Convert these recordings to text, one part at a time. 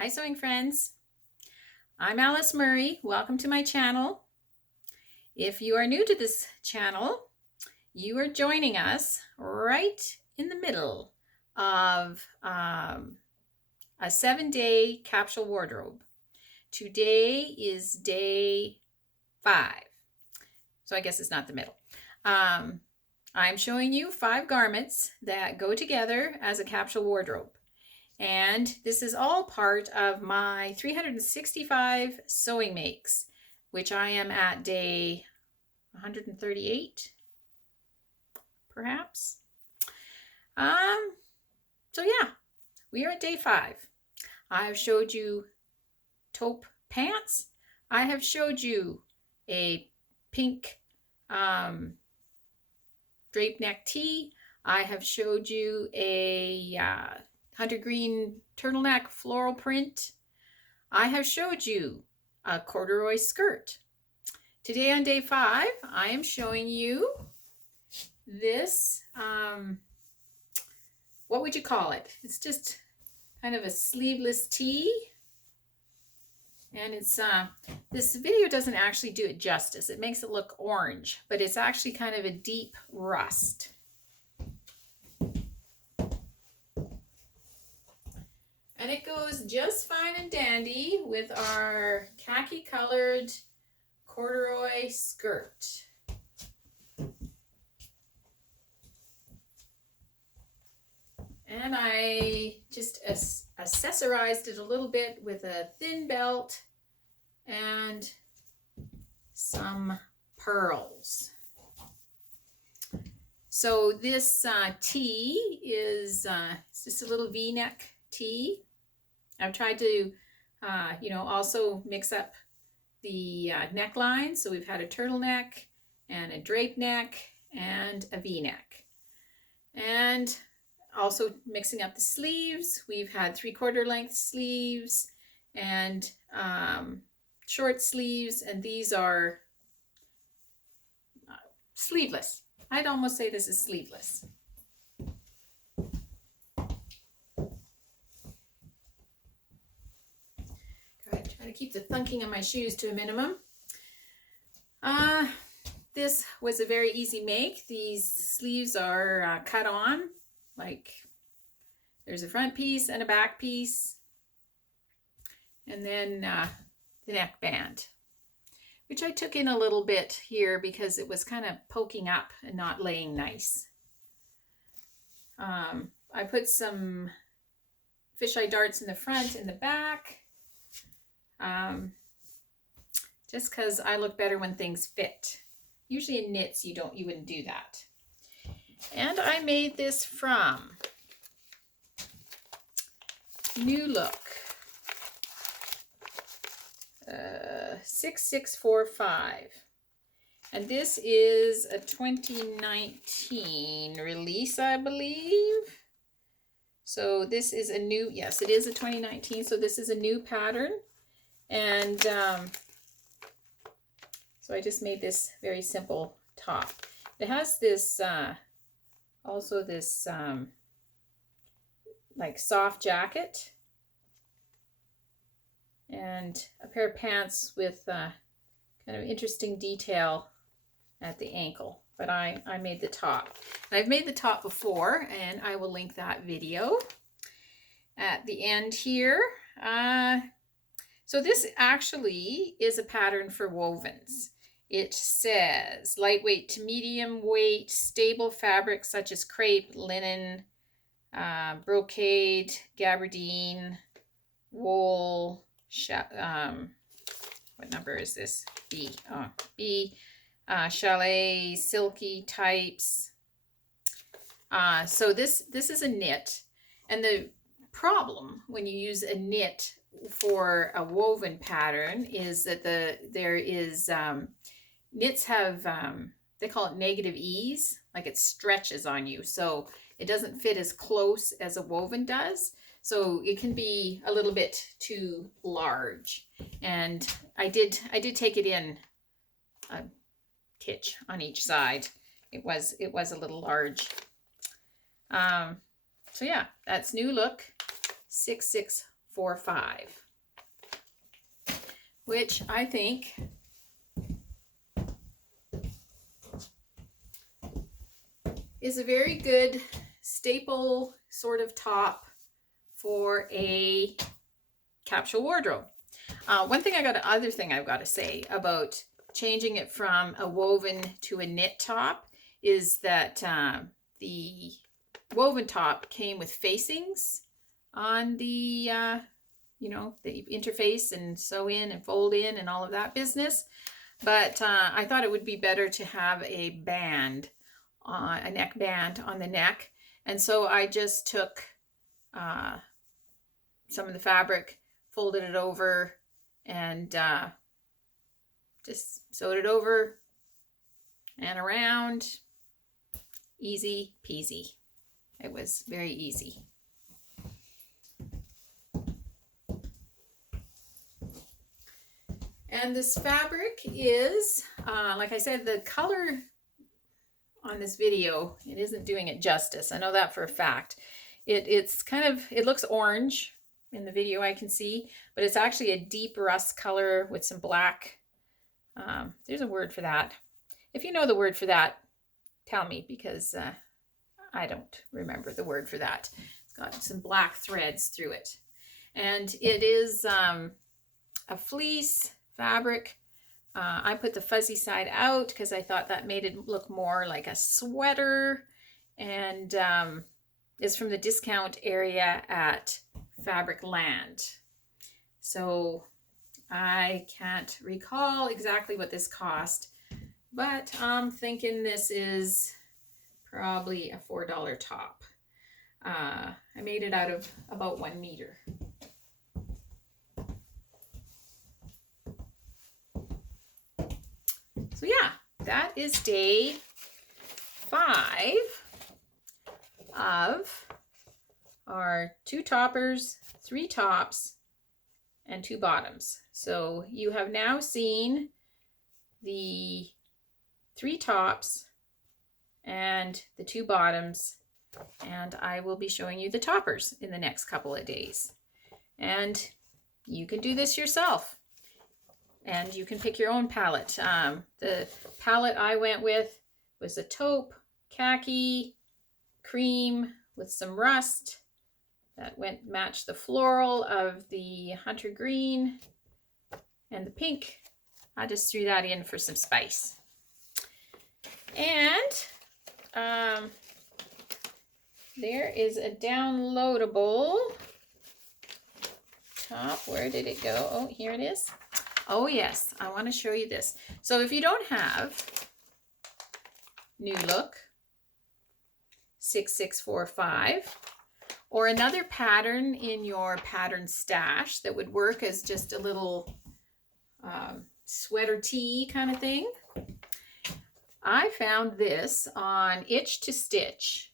Hi sewing friends, I'm Alice Murray. Welcome to my channel. If you are new to this channel, you are joining us right in the middle of a 7-day capsule wardrobe. Today is day 5, so I guess it's not the middle. I'm showing you 5 garments that go together as a capsule wardrobe. And this is all part of my 365 sewing makes, which I am at day 138, perhaps. So yeah, we are at day 5. I have showed you taupe pants. I have showed you a pink drape neck tee. I have showed you a hunter green turtleneck floral print. I have showed you a corduroy skirt. Today on day 5, I am showing you this, what would you call it? It's just kind of a sleeveless tee. And it's, this video doesn't actually do it justice. It makes it look orange, but it's actually kind of a deep rust. And it goes just fine and dandy with our khaki colored corduroy skirt. And I just accessorized it a little bit with a thin belt and some pearls. So this tee is it's just a little V-neck tee. I've tried to, also mix up the necklines. So we've had a turtleneck and a drape neck and a V-neck. And also mixing up the sleeves. We've had 3/4 length sleeves and short sleeves, and these are sleeveless. I'd almost say this is sleeveless. Try to keep the thunking of my shoes to a minimum. This was a very easy make. These sleeves are cut on, like there's a front piece and a back piece, and then the neck band, which I took in a little bit here because it was kind of poking up and not laying nice. I put some fisheye darts in the front and the back. Just because I look better when things fit. Usually in knits you wouldn't do that. And I made this from New Look 6645. And this is a 2019 release, I believe. So this is a new, yes, it is a 2019, so this is a new pattern. And so I just made this very simple top. It has this, also this like soft jacket and a pair of pants with kind of interesting detail at the ankle. But I made the top. And I've made the top before, and I will link that video at the end here. So this actually is a pattern for wovens. It says lightweight to medium weight, stable fabrics such as crepe, linen, brocade, gabardine, wool, what number is this? B. Oh, B. Chalet, silky types. So this is a knit, and the problem when you use a knit for a woven pattern is that knits have they call it negative ease, like it stretches on you, so it doesn't fit as close as a woven does, so it can be a little bit too large. And I did take it in a titch on each side. It was a little large. So yeah, that's New Look 6645. 64645, which I think is a very good staple sort of top for a capsule wardrobe. Other thing I've got to say about changing it from a woven to a knit top is that the woven top came with facings on the the interface and sew in and fold in and all of that business. But I thought it would be better to have a band, a neck band on the neck. And so I just took some of the fabric, folded it over, and just sewed it over and around. Easy peasy. It was very easy. And this fabric is, like I said, the color on this video, it isn't doing it justice. I know that for a fact. It looks orange in the video, I can see, but it's actually a deep rust color with some black. There's a word for that. If you know the word for that, tell me, because I don't remember the word for that. It's got some black threads through it. And it is a fleece fabric. I put the fuzzy side out because I thought that made it look more like a sweater, and is from the discount area at Fabric Land. So I can't recall exactly what this cost, but I'm thinking this is probably a $4 top. I made it out of about 1 meter. So yeah, that is day 5 of our 2 toppers, 3 tops, and 2 bottoms. So you have now seen the 3 tops and the 2 bottoms, and I will be showing you the toppers in the next couple of days. And you can do this yourself, and you can pick your own palette. The palette I went with was a taupe, khaki, cream with some rust that matched the floral of the hunter green and the pink. I just threw that in for some spice. And there is a downloadable top. Where did it go? Oh, here it is. Oh yes, I want to show you this. So if you don't have New Look 6645 or another pattern in your pattern stash that would work as just a little sweater tee kind of thing, I found this on Itch to Stitch.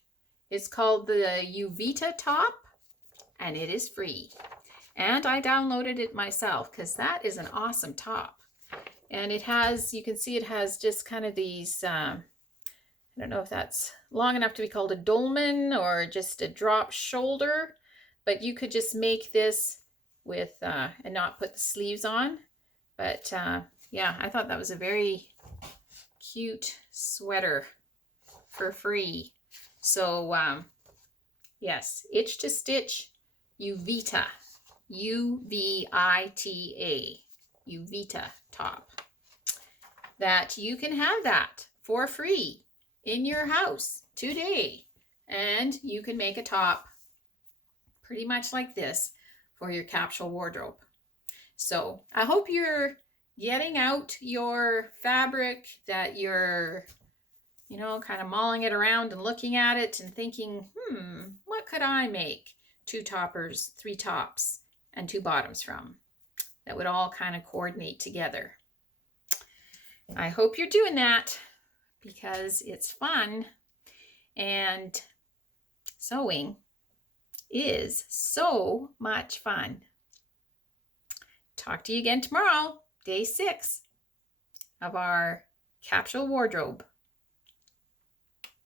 It's called the Uvita top, and it is free. And I downloaded it myself because that is an awesome top. And it has, you can see it has just kind of these, I don't know if that's long enough to be called a dolman or just a drop shoulder, but you could just make this with, and not put the sleeves on. But yeah, I thought that was a very cute sweater for free. So yes, Itch to Stitch Uvita. U-V-I-T-A, Uvita top. That you can have that for free in your house today. And you can make a top pretty much like this for your capsule wardrobe. So I hope you're getting out your fabric, that you're, you know, kind of mulling it around and looking at it and thinking, what could I make 2 toppers, 3 tops, and 2 bottoms from that would all kind of coordinate together. I hope you're doing that because it's fun, and sewing is so much fun. Talk to you again tomorrow, day 6 of our capsule wardrobe.